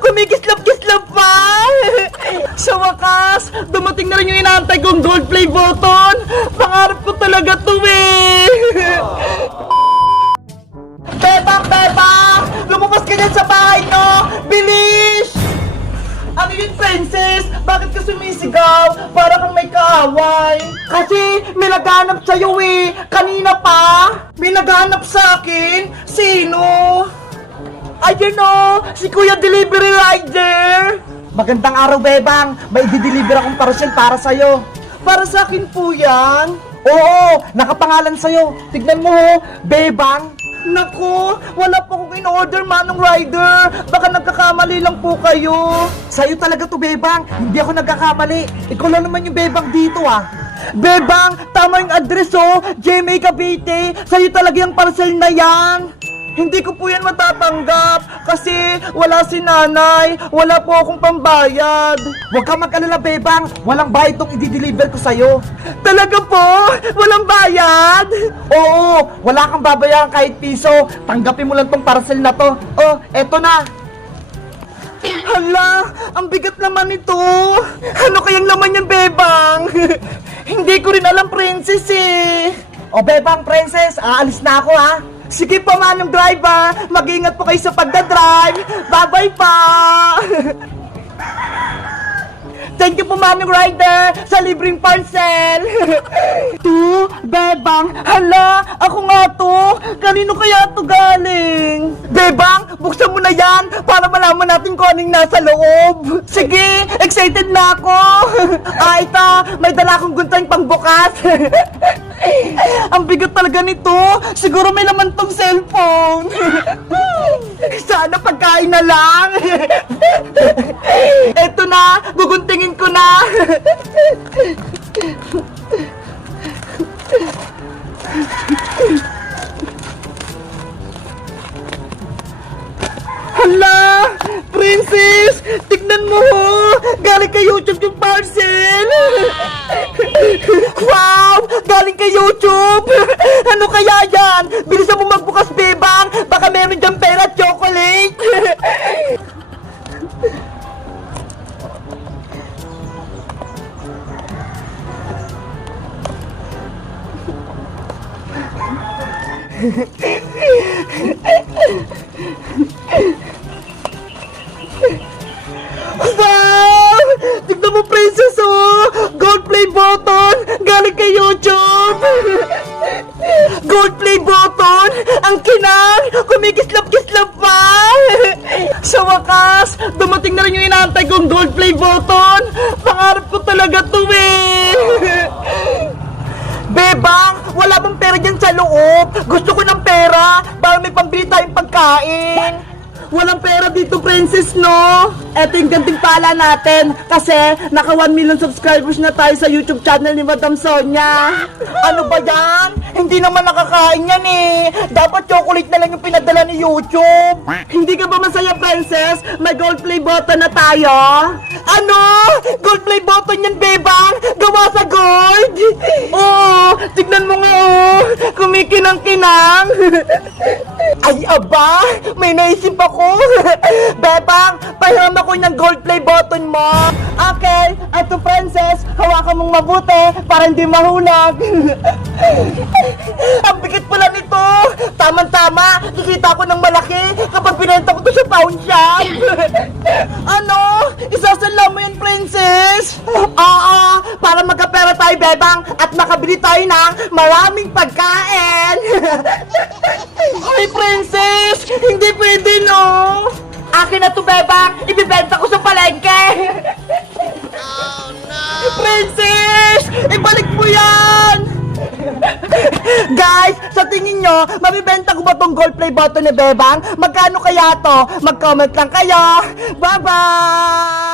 kumikislap-kislap pa! Sa wakas, dumating na rin yung inaantay kong gold play button! Pangarap ko talaga to eh! Bebang, Bebang! Lumabas ka dyan sa bahay nyo! Bilis! Ano yun, princess? Bakit ka sumisigaw? Para kang may kaaway. Kasi may naghanap sa'yo eh. Kanina pa. May naghanap sa akin. Sino? Ayun o, si Kuya Delivery Rider. Magandang araw, Bebang. May i-deliver akong parcel para sa'yo. Para sa akin po yan? Oo, nakapangalan sa'yo. Tignan mo, ho, Bebang. Naku, wala po akong in-order, Manong Rider. Baka nagkakamali lang po kayo. Sa'yo talaga to, Bebang. Hindi ako nagkakamali. Ikaw lang naman yung Bebang dito, ah. Bebang, tama yung address, oh. JMA Cavite. Sa'yo talaga yung parcel na yan. Hindi ko po yan matatanggap kasi wala si nanay, wala po akong pambayad. Huwag ka mag-alala, Bebang. Walang bayad itong i-deliver ko sa'yo. Talaga po? Walang bayad? Oo, wala kang babayaran kahit piso. Tanggapin mo lang tong parcel na to. Oh, eto na. Hala, ang bigat naman ito. Ano kayang laman yan, Bebang? Hindi ko rin alam, Princess eh. O, Bebang, Princess, aalis na ako ha. Sige pa, manong driver. Mag-ingat po kayo sa pagdadrive. Bye-bye pa. Thank you po, Manong Rider, sa libreng parcel. to, Bebang, hala, ako nga to. Kanino kaya to galing? Bebang, buksan mo na yan para malaman natin kung anong nasa loob. Sige, excited na ako. ah, ito, may dala akong guntang pangbukas. Ang bigat talaga nito. Siguro may laman tong cellphone. Sana pagkain na lang. Eto na, guguntingin ko na. Hala! Princess! Tignan mo ho! Galing kay YouTube yung parcel! Kay YouTube! Ano kaya yan? Bilisan mo magbukas, bebang! Baka meron dyan pera at chocolate! Wow! Tignan mo, princess, oh! Gold play button! Gold play button! Ang kinang! Kumikislap-kislap pa! Sa wakas, dumating na rin yung inaantay kong gold play button! Pangarap ko talaga to eh! Bebang, wala bang pera dyan sa loob? Gusto ko ng pera para may pambili tayong pagkain. Walang pera dito, princess, no? Eto yung ganting pala natin kasi naka 1 million subscribers na tayo sa YouTube channel ni Madam Sonia. Ano ba yan? Hindi naman nakakain yan eh. Dapat chocolate na lang yung pinadala ni YouTube. Hindi ka ba masaya, princess? May gold play button na tayo. Ano? Gold play button yan, bebang? Gawa sa gold? Oo, tignan mo nga oh. Kumikinang-kinang. Ay, aba! May naisip ako! Bebang, pahiram ako ng gold play button mo! Okay, ato princess, hawakan mong mabuti para hindi mahulog! Ang bigat pala nito! Tama-tama, kikita ko ng malaki kapag pinenta ko to sa pawn shop! ano? Isasala mo yan, princess? Oo, para magkapera tayo, Bebang, at makabili tayo ng maraming Pwede, no? Akin na to, Bebang! Ibibenta ko sa palengke! Oh, no! Princess! Ibalik mo yan! Guys, sa tingin nyo, mabibenta ko ba tong gold play button ni Bebang? Magkano kaya to? Mag-comment lang kayo! Bye-bye!